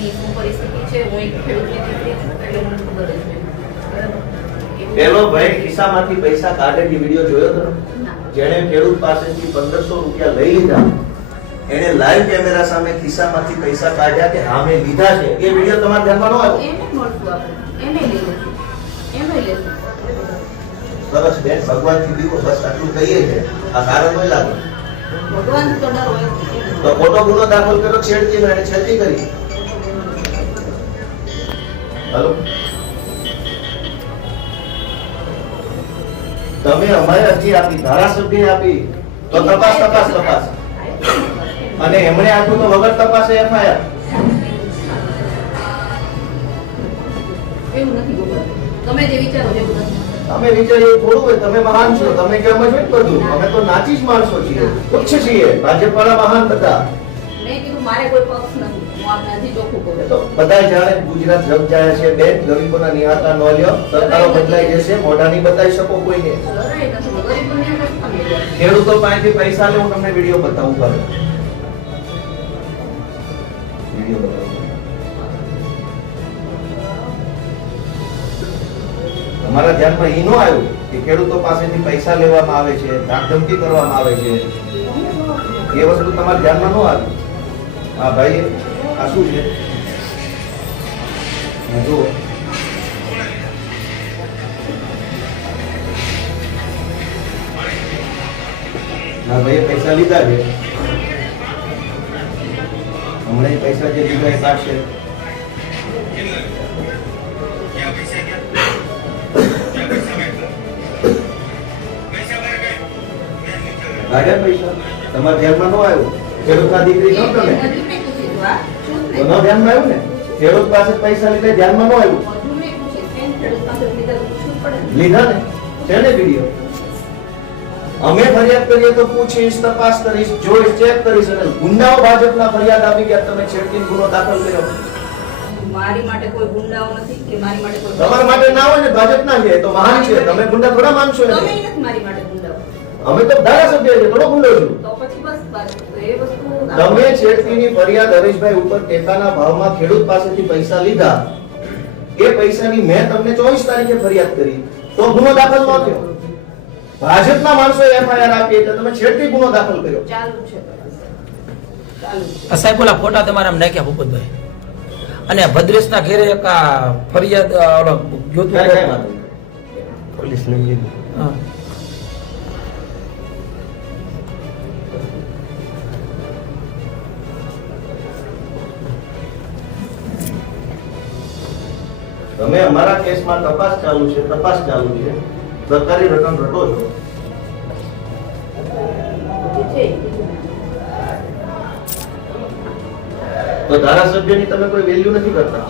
ખેડૂતની શું પરિસ્થિતિ છે, હું એક ખેડૂતની દીકરી છું એટલે મને ખબર જ છે. બરાબર. પેલો ભાઈ ખિસ્સામાંથી પૈસા કાઢે એ વિડિયો જોયો તો? જેણે ખેડૂત પાસેથી 1500 રૂપિયા લઈ લીધા, એને લાઈવ કેમેરા સામે ખિસ્સામાંથી પૈસા કાઢ્યા કે હા મેં લીધા છે, એ વિડિયો તમારા ધ્યાનમાં ન આવ્યો? એને મળતું આપણે એને લેવું એને લેવું. સરસ બેન, ભગવાનથી બીવો, બસ આટલું કહીએ છે. આ કારણ કોઈ લાગે ભગવાન તો ડર હોય તો ખોટો ગુનો દાખલ કર્યો, છેડતી એને છેડતી કરી. હાલો, તમે અમારે અરજી આપી, ધારાસભ્યએ આપી, તો તપાસ અને એમણે આપ્યું તો વગર તપાસે એફઆઈઆર. એવું નથી ગોપાલ, તમે જે વિચારો છો એવું નથી. અમે વિચારીએ થોડું હોય, તમે મહાન છો, તમે કેમ જ બધું, અમે તો નાચી જ માણસો છીએ, ઉચ્ચ છીએ, ભાજપ વાળા મહાન બધા. મેં કીધું મારે કોઈ પક્ષ નથી, હું આપને હજી ચોખ્ખું કહું. તો બધા જાણે ગુજરાત જગ જાય છે બેન, ગરીબોના નિહાળતા ન લ્યો, સરકારો બદલાઈ જશે, મોઢા નહીં બતાવી શકો કોઈને. લડાઈ નથી, ગરીબોને નથી ખબર. ખેડૂતો પાસેથી પૈસા લે, હું તમને વિડીયો બતાવું પાછો. વિડીયો બતાવું. તમારા ધ્યાનમાં ઈ નો આવ્યું કે ખેડૂતો પાસેથી પૈસા લેવામાં આવે છે, ધાકધમકી કરવામાં આવે છે, એ વસ્તુ તમારા ધ્યાનમાં નો આવી? હા ભાઈ, આ શું છે જુઓ. હા ભાઈ, પૈસા લીધા છે, હમણાં પૈસા જે લીધા એ કાઢશે. કાઢ્યા પૈસા, તમારા ધ્યાનમાં નો આવ્યું? ખેડૂતના દીકરી છો તમે, તો નો ધ્યાનમાં આવ્યું ને? ખેડૂત પાસે પૈસા લીધા, ધ્યાનમાં નો આવ્યું? લીધા ને છે ને વિડીયો. અમે ફરિયાદ કરીએ તો પૂછીશ, તપાસ કરીશ, જોઈશ, ચેક કરીશ, અને ગુંડાઓ ભાજપના ફરિયાદ આપી કે તમે છેડતીનો ગુનો દાખલ કર્યો. મારી માટે કોઈ ગુંડાઓ નથી કે મારી માટે કોઈ તમારા માટે ના હોય ને, ભાજપના છે તો મહાન છે, તમે ગુંડા થોડા માનશો? તમે નથી મારી માટે ગુંડાઓ. અમે તો ધારાસભ્ય છે, થોડો ગુંડો છું. તો પછી બસ એ વસ્તુ તમે છેડતીની ફરિયાદ હરીશભાઈ ઉપર ટેકાના ભાવમાં ખેડૂત પાસેથી પૈસા લીધા, એ પૈસાની મેં તમને 24 તારીખે ફરિયાદ કરી, તો ગુનો દાખલ ન થયો. ભાજપના માણસોએ એફઆઈઆર આપી એટલે તમે છેડતી ગુનો દાખલ કર્યો. ચાલુ છે. સાહેબ ઓલા ફોટા તમારા નાખ્યા ભૂપતભાઈ, અને ભદ્રેશના ઘેરે એક ફરિયાદ ઓલો જોતું પોલીસ લઈ હા. તમે અમારા કેસમાં તપાસ ચાલુ છે, સરકારી રકમ રટો છો. તો ધારાસભ્યની તમે કોઈ વેલ્યુ નથી કરતા.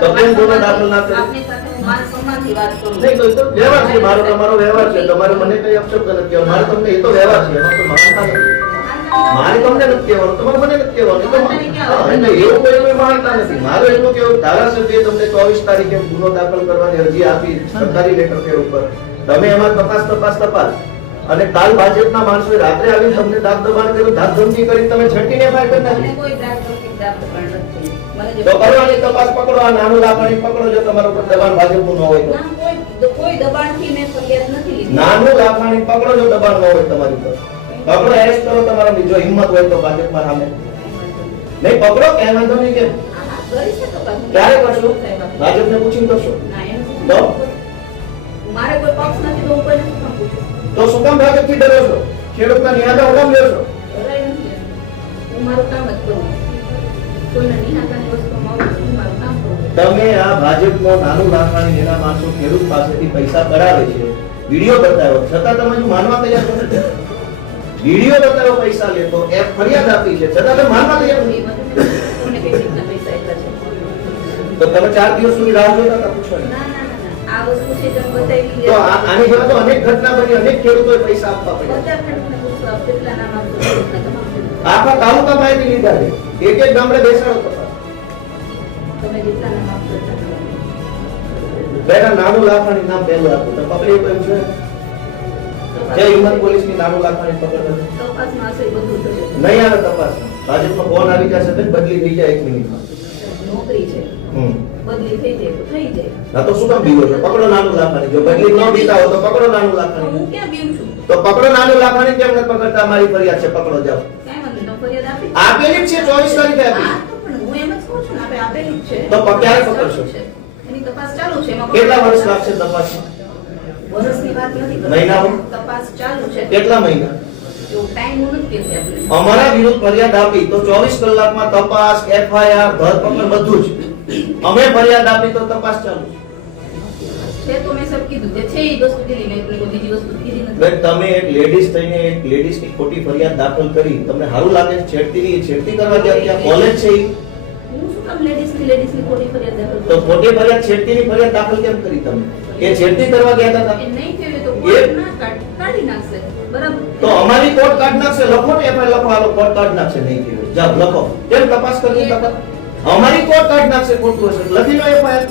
તો કેમ ગુનો દાખલ ના કર્યો? આપની સાથે હું માન સન્માનથી વાત કરું. નહીં, તો વ્યવહાર છે, મારો તમારો વ્યવહાર છે, તમારે મને કઈ અપશબ્દ નથી કહેવાનો, મારે તમને એ તો વ્યવહાર છે, એમાં તો મહાનતા નથી. મારે તમને નથી કહેવાનું, તમારે મને નથી કહેવાનું. એટલે એવું કોઈ મહાનતા નથી. મારું એટલું કેવું, ધારાસભ્યએ તમને 24 તારીખે ગુનો દાખલ કરવાની અરજી આપી સરકારી લેટર પેડ ઉપર, તમે એમાં તપાસ અને કાલ ભાજપના માણસોએ રાત્રે આવીને તમને દાબ દબાણ કર્યું, ધાકધમકી કરી, તમે છટીને ફાયર કરી નાખી. મને કોઈ દાબ દબાણ નથી. મને જે તો કરવાની તપાસ પકડો, આ નાનું લાકડી પકડો, જો તમારા ઉપર દબાણ ભાજપનું ન હોય તો. ના, કોઈ દબાણથી મેં ફરિયાદ નથી લીધી. નાનું લાકડી પકડો, જો દબાણ ન હોય તમારી ઉપર. પકડો, એરેસ્ટ કરો તમારા, જો હિંમત હોય તો ભાજપમાં સામે. નહીં પકડો, ક્યાં વાંધો નહીં. કેમ કરી છે તપાસ. ક્યારે કરશો? ભાજપને પૂછીને કરશો? ના, એમ તો મારે કોઈ પક્ષ નથી, તો હું કોઈને શું કામ પૂછું? તો શું કામ ભાજપથી ડરો છો? ખેડૂતના નિહાળતા હું કામ લ્યો છો? ડરાય નથી. હું મારું કામ જ કરું. કોઈના નિહાળતાની વસ્તુમાં આવું છું, હું મારું કામ કરું. તમે આ ભાજપનો નાનું લાકડી જેના માણસો ખેડૂત પાસેથી પૈસા કરાવે છે, વિડીયો બતાવ્યો, છતાં તમે જો માનવા તૈયાર છો ને? વિડીયો બતાવ્યો પૈસા લેતો, એ ફરિયાદ આપી છે, છતાં તમે માનવા તૈયાર નથી. કોને કઈ રીતના પૈસા એટલા છે? તો તમે 4 દિવસ સુધી રાહ જોતા હતા પૂછવાની. ના. આ વસ્તુ છે તમે બતાવી તો આની જેવા તો અનેક ઘટના બની, અનેક ખેડૂતોએ પૈસા આપવા પડ્યા. બધા ખેડૂતને પૂછો, આપ કેટલા નામ આપશો? તમામ ખેડૂત. આખા તાલુકા પાસેથી લીધા છે, એક ગામડે બેસાડો તપાસ. તમે જેટલા નામ આપશો એટલા નામ. બેટા નાનું લાકડી નામ પહેલું આપો, તો પકડી કોઈ છે? જે હિંમત પોલીસની નાનું લાખવાની પકડ નથી. તપાસમાં હશે એ બધું થશે. નહીં આવે તપાસ. ભાજપનો ફોન આવી જશે તો બદલી થઈ જાય 1 મિનિટમાં. નોકરી છે, હમ. બદલી થઈ જાય તો થઈ જાય. ના તો શું કામ બીવો છો? પકડો નાનું લાખવાની. જો બદલી ન બીતા હો તો પકડો નાનું તો લાખવાની. હું ક્યાં બીવું છું? તો પકડો નાનું લાખવાની. કેમ નથી પકડતા? મારી ફરિયાદ છે, પકડો જાઓ. કાંઈ વાંધો નહીં, તો ફરિયાદ આપી. આપેલી જ છે 24 તારીખે આપી. હા, તો પણ હું એમ જ કહું છું ને, આપણે આપેલી જ છે. તો ક્યારે તપાસ પકડશો? ચાલુ છે. એની તપાસ ચાલુ છે. એમાં કેટલા વર્ષ લાગશે તપાસમાં? વર્ષની વાત નથી કરતી. મહિનાઓ? તપાસ ચાલુ છે. કેટલા મહિના? એવું ટાઈમ હું નથી કહેતી આપણે. અમારા વિરુદ્ધ ફરિયાદ આપી તો 24 કલાકમાં તપાસ, FIR, ધરપકડ બધું જ. અમે ફરિયાદ આપી તો તપાસ ચાલુ. છે તો મેં સબ કીધું જે છે એ વસ્તુ કીધી, મેં કોઈ બીજી વસ્તુ કીધી નથી. બેન, તમે એક લેડીઝ થઈને એક લેડીઝની ખોટી ફરિયાદ દાખલ કરી, તમને સારું લાગે છે? છેડતી કરવા ગયા ત્યાં કોલેજ છે ઈ? હું શું કામ લેડીઝની ખોટી ફરિયાદ દાખલ તો કરું? ખોટી ફરિયાદ છેડતીની ફરિયાદ દાખલ કેમ કરી તમે? એ છેડતી કરવા ગયા હતા એ નહીં થયું તો એ- કોર્ટ ના કાઢી નાખશે. બરાબર? તો અમારી કોર્ટ કાઢ નાખશે. લખો ને FIR લખો, હાલો કોર્ટ કાઢ નાખશે. નહીં થયું જાઓ લખો. કેમ તપાસ કરી? તપાસ અમારી કોર્ટ કાઢ નાખશે. ખોટું હશે લખી લો FIR.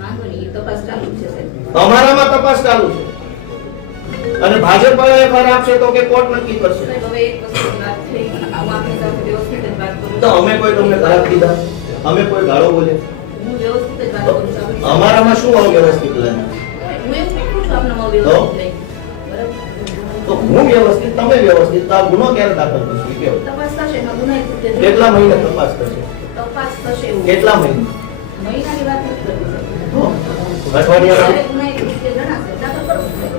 વાંધો નહીં, એ તપાસ ચાલુ છે સાહેબ. અમારામાં તપાસ ચાલુ છે અને ભાજપ વાળા FIR આપશે તો કે કોર્ટ નક્કી કરશે. સાહેબ, હવે એક વસ્તુની વાત થઈ, હું આપની સાથે વ્યવસ્થિત જ વાત કરું તો છું. અમે કોઈ તમને ખરાબ કીધા? અમે કોઈ ગાળો બોલે? હું વ્યવસ્થિત જ વાત કરું છું આપની સાથે. અમારામાં શું અવ્યવસ્થિત લાગે? હું એવું નહીં કહું છું આપનામાં વ્યવસ્થિત નહીં. બરાબર? તો હું વ્યવસ્થિત, તમે વ્યવસ્થિત. તો આ ગુનો ક્યારે દાખલ કરશો? એ કહો. તપાસ થશે એમાં ગુનાહિત રીતે કેટલા મહિને તપાસ કરશે? તપાસ થશે એવું. કેટલા મહિને? મહિનાની વાત નથી કરવી સાહેબ. તો અઠવાડિયા જ્યારે ગુનાહિત રીતે જણાશે દાખલ કરવું સાહેબ.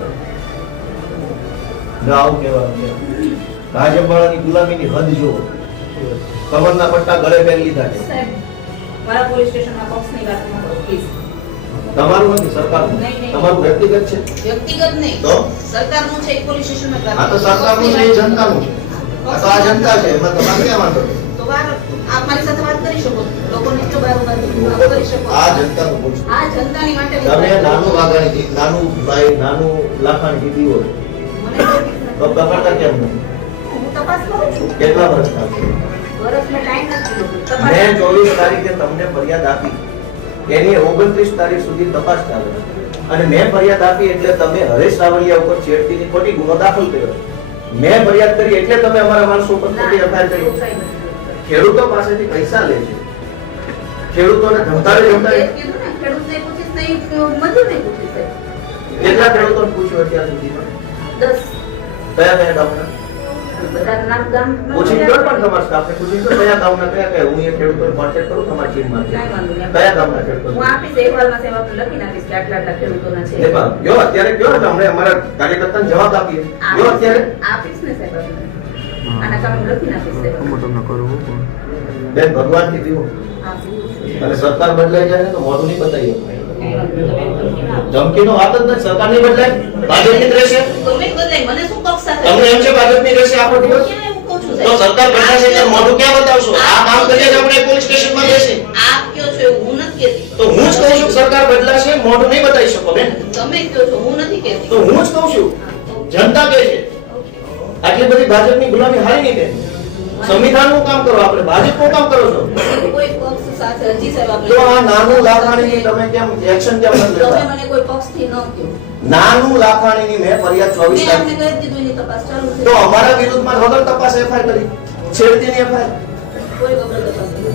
આવું કહેવાનું છે. ભાજપ વાળાની ગુલામીની હદ જુઓ. કમરના પટ્ટા ગળે પહેરી લીધા છે. સાહેબ, મારા પોલીસ સ્ટેશનમાં પક્ષની વાત ન કરો પ્લીઝ. તમારું નથી, સરકારનું. નહીં, નહીં. તમારું વ્યક્તિગત છે. વ્યક્તિગત નહીં, તો સરકારનું છે. એક પોલીસ સ્ટેશનમાં વાત આ તો કરો. સરકારનું છે, એ જનતાનું છે. આ તો આ જનતા છે, એમાં તમારે ક્યાં વાંધો છે? તો વાર આપ મારી સાથે વાત કરી શકો. લોકોને કયો બારું વાત કરી શકો. આ જનતાનું પૂછો. આ જનતાની માટે હું તમે વાત કરું નાનું છું. વાઘાણી, નાનું ભાઈ, નાનું લાખાણી દીધી હોય મને કોઈ બીક નથી. તો પકડતા કેમ નહીં? હું તપાસ કરું છું. કેટલા વર્ષ થશે? વર્ષમાં ટાઈમ નથી લીધો. તપાસ મેં 24 તારીખે તમને ફરિયાદ આપી, એની 29 તારીખ સુધી તપાસ ચાલે અને મેં ફરિયાદ આપી એટલે તમે હરેશ રાવલિયા ઉપર છેડતીની ખોટી ગુનો દાખલ કર્યો. મેં ફરિયાદ કરી એટલે તમે અમારા માણસો ઉપર ખોટી FIR ના, કરી. એવું કાંઈ નથી. ખેડૂતો પાસેથી પૈસા લે છે, ખેડૂતોને ધમકાવે એ ધમકાવે. કીધું ને, ખેડૂતને પૂછીશ નહીં, મજૂરને પૂછીશ સાહેબ. કેટલા ખેડૂતોને પૂછ્યું અત્યાર સુધીમાં? 10 કયા કયા ગામના? બધા નામ ગામ પૂછી દો પણ તમારા સ્ટાફને પૂછી દો કયા ગામના કયા કયા. હું એ ખેડૂતોને કોન્ટેક્ટ કરું તમારી ટીમમાંથી. કાંઈ વાંધો નહીં. કયા ગામના ખેડૂતો? હું આપીશ અહેવાલમાં સાહેબ આપણે લખી નાખીશ કે આટલા આટલા ખેડૂતોના છે. ને પણ કયો અત્યારે કયો એટલે અમને અમારા કાર્યકર્તાને જવાબ આપીએ. કયો અત્યારે? આપીશ ને સાહેબ આપણે. આના કામ હું લખી નાખીશ સાહેબ. બેન, ભગવાનથી પીવો. આપીશ. અને સરકાર બદલાઈ જાય ને તો મોઢું નહીં બતાવીએ. કાંઈ વાંધો નહીં. તમે ધમકી ના આપો. ધમકીનો વાત જ નથી. સરકાર નહીં બદલાય, ભાજપની જ રહેશે. ગમે તે બદલાય, મને શું પક્ષ સાથે? તમને એમ છે ભાજપની રહેશે આખો હું દિવસ? ક્યાં એવું કહું છું તો સાહેબ? સરકાર બદલાશે ત્યારે મોઢું ક્યાં બતાવશો? આ કામ કરીએ જ આપણે પોલીસ સ્ટેશનમાં બેસી. આપ કયો છો એવું હું નથી કહેતી. તો હું જ કહું છું કે સરકાર બદલાશે, મોઢું નહીં બતાવી શકો બેન. તમે કયો છો હું નથી કહેતી. તો હું જ કહું છું, જનતા કહે છે. આટલી બધી ભાજપની ગુલામી હારી નહીં બેન. સંવિધાનનું કામ કરો, આપણે ભાજપનું કામ કરો છો. કોઈ પક્ષ સાથે હજી સાહેબ આપણે તો આ નાનું લાખાણીની તમે કેમ એક્શન કેમ નથી તમે લેતા? મને કોઈ પક્ષથી ન કહો. નાનું લાખાણીની મેં ફરિયાદ 24 મેં આપને તારીખ કહી દીધું એની તપાસ ચાલુ છે. તો અમારા વિરુદ્ધમાં વગર તપાસ FIR કરી, છેડતીની FIR. કોઈ વગર તપાસ નથી.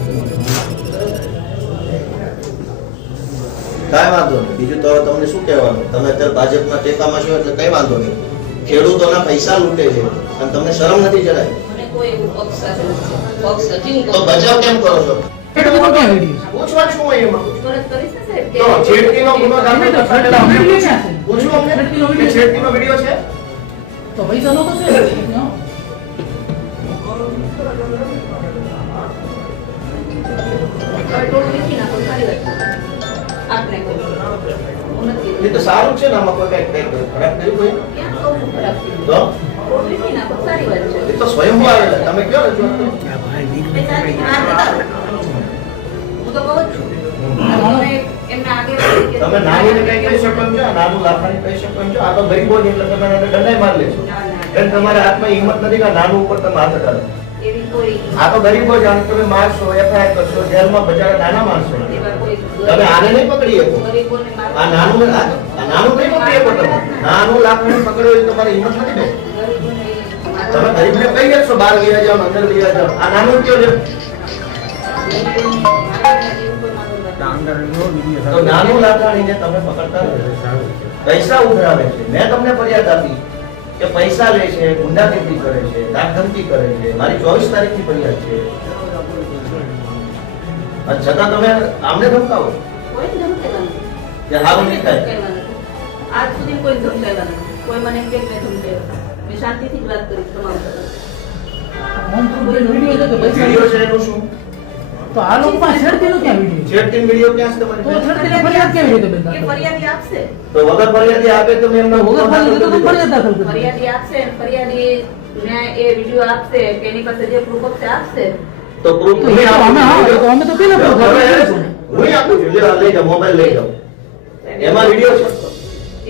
કાંઈ વાંધો નહીં. બીજું તો હવે તમને શું કહેવાનું? તમે અત્યારે ભાજપના ટેકામાં છો એટલે કઈ વાંધો નહીં. ખેડૂતોના પૈસા લૂંટે છે અને તમને શરમ નથી જરાય. મને કોઈ એવું પક્ષ સાથે નથી. પક્ષ હજી હું તો કહું. બચાવ કેમ કરો છો? ખેડૂતો ક્યાં વિડીયો પૂછવાનું શું હોય એમાં? પૂછપરછ કરીશ ને સાહેબ કે તો છેડતીનો ગુનો દાખલ કરતા પહેલા અમને વિડીયો ક્યાં છે? પૂછવું અમને છેડતીનો કે વિડીયો છે? છેડતીનો વિડીયો છે? તો પૈસા નો તો છે જ. થોડું લીખી નાખો, સારી વાત છે. આપને કહું છું. હું નથી એ તો સારું છે ને, આમાં કોઈ કઈ ખરાબ થયું કોઈ? ક્યાં કહું છું ખરાબ થયું? તો થોડું લીખી નાખો, સારી વાત છે. એ તો સ્વયંભૂ આવેલા. તમે કયો ને જો. પૈસાની વાત બતાવો. હું તો કહું જ છું. આ તમે એમને આગળ તમે નાનીને કઈ કહી શકો એમ છો? આ નાનું લાખાણી કહી શકો એમ છો? આ તો ગરીબો છે એટલે તમે એને દંડાઈ માર લેશો. બેન, તમારા હાથમાં હિંમત નથી કે આ નાનું ઉપર તમે હાથ અડાડો. એવી કોઈ આ તો ગરીબો છે, આને તમે મારશો, FIR કરશો, જેલમાં બચારા નાના માણસો. એવા કોઈ તમે આને નહીં પકડી શકો. ગરીબોને મારવા- આ નાનું નહીં પકડી શકો તમે. નાનું લાકડું પકડ્યું હોય તો તમારી હિંમત નથી ને. ગરીબોને તમે મારવા- ગરીબને કહી દેશો બહાર ગયા જાઓ અંદર ગયા જાઓ. આ નાનું કયો છે? ગરીબોને મારવાના જેવું કોઈ મારવા- તો નાનું લાકડીને તમે પકડતા નથી. પૈસા ઉઘરાવે છે. મેં તમને ફરિયાદ આપી કે પૈસા લે છે, ગુંડાગીરી કરે છે, ધાકધમકી કરે છે. મારી 24 તારીખની ફરિયાદ છે. અને છતાં તમે આમને ધમકાવો કોઈ જ ધમકાવ્યા નથી. કે હારું નહીં થાય. ધમકાવ્યા નથી. આજ સુધી કોઈ ધમકાવ્યા નથી. કોઈ મને એમ કે મેં ધમકાવ્યા. મેં શાંતિથી જ વાત કરી તમામ સાથે. ઓમ તો કોઈ વિડીયો છે તો પૈસા વિડીયો છે એનું શું? તો આ લોકો પાસે છેડતીનો ક્યાં વિડીયો છેડતી વિડીયો ક્યાં છે તમારી તો પાસે? છેડતીની ફરિયાદ કેવી રીતે બેન એ દાખલ ફરિયાદી આપશે. તો વગર ફરિયાદી આપે તો મેં એમનો વગર ફરિયાદ તો ફરિયાદ દાખલ કરી ફરિયાદી આપશે અને ફરિયાદી ને એ વિડીયો આપશે કે એની પાસે જે પ્રૂફ હશે આપશે. તો proof તો એ તો અમે હા એ તો અમે તો પેલા હું પણ આપું છું. લ્યો, લઈ જાઓ, મોબાઈલ લઈ જાઓ. એમાં વિડીયો છે.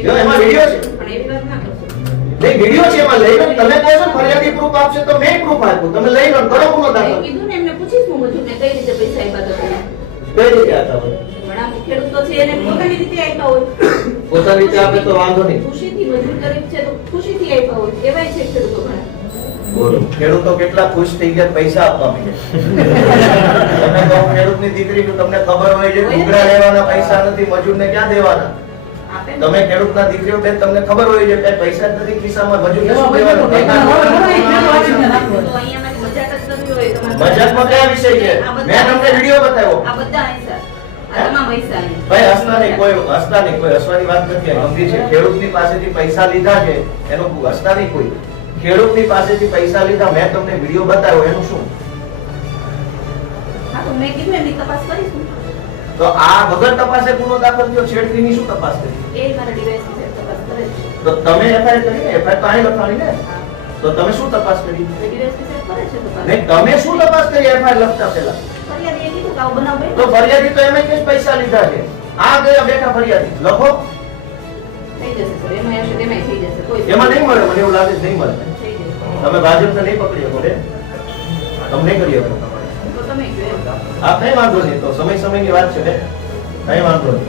લ્યો, એમાં વિડીયો છે. પણ એવી વાત ના કરશો. નહીં, વિડીયો છે, એમાં લઈ લો. તમે કહો છો ફરિયાદી પ્રૂફ આપશે તો મેં પ્રૂફ આપ્યું. તમે લઈ લો, કરો ગુનો મેં દાખલ. કીધું ને એમને પૂછીશ હું મજૂરને કઈ રીતે પૈસા આપ્યા હતા. કઈ રીતે આપ્યા હોય? ઘણા ખેડૂતો છે એને પોતાની રીતે આપ્યા હોય. પોતાની રીતે આપે તો વાંધો નહીં. ખુશીથી મજૂર ગરીબ છે તો ખુશીથી આપ્યા હોય. એવાય છે ખેડૂતો ઘણા. બોલો, ખેડૂતો કેટલા ખુશ થઈ ગયા પૈસા આપવા માંડ્યા. તમે કહો ખેડૂતની દીકરીનું તમને ખબર હોય છે ઘૂઘરા લેવાના પૈસા નથી, મજૂરને ક્યાં દેવાના? આપે ને. તમે ખેડૂતના દીકરીઓ બેન તમને ખબર હોય છે કે પૈસા જ નથી ખિસ્સામાં, મજૂરને એવા શું પૈસા તો દેવાના? ટેકાના હોય, હોય, હોય. તો અહીંયા મારી મજાક જ કરવી હોય તો મારે- મજાકમાં કયા વિષય છે? આ બધા- મેં તમને વિડીયો બતાવ્યો. આ બધા અહીંસા. આ તમામ અહીંસા અહીંયા. ભાઈ હસતા નહીં, કોઈ હસતા નહીં, કોઈ હસવાની વાત નથી. આ ગંભીર છે. ખેડૂતની પાસેથી પૈસા લીધા છે એનો હસતા નહીં કોઈ. ખેડૂતની પાસેથી પૈસા લીધા, મેં તમને વિડીયો બતાવ્યો, એનું શું? હા તો મેં કીધું એમની તપાસ કરીશું. તો આ વગર તપાસે ગુનો દાખલ થયો, છેડતીની શું તપાસ કરી? એ મારા ડિવાઇસ વિશે તપાસ કરે છે. તો તમે એફઆઈઆર કરી ને? એફઆઈઆર તો અહીં લખાણી ને? હા. તો તમે શું તપાસ કરી? એ ડિવાઇસ વિશે કરે છે તપાસ. નહીં, તમે શું તપાસ કરી એફઆઈઆર લખતા પહેલા? ફરિયાદીએ કીધું કે આવો બનાવ તો બન્યો. ફરિયાદી તો એમ જ પૈસા લીધા છે. આ ગયા બેઠા ફરિયાદી લખો. થઈ જશે સર. એમાં હશે તેમાંય થઈ જશે. કોઈ એમાં નહીં મળે, મને એવું લાગે છે નહીં મળે. થઈ જશે. તમે ભાજપને નહીં પકડી શકો રે. તમને કરી શકો. તો તમે કહો એમ. આ કઈ વાંધો નહીં, તો સમયની વાત છે ને, કઈ વાંધો નહીં.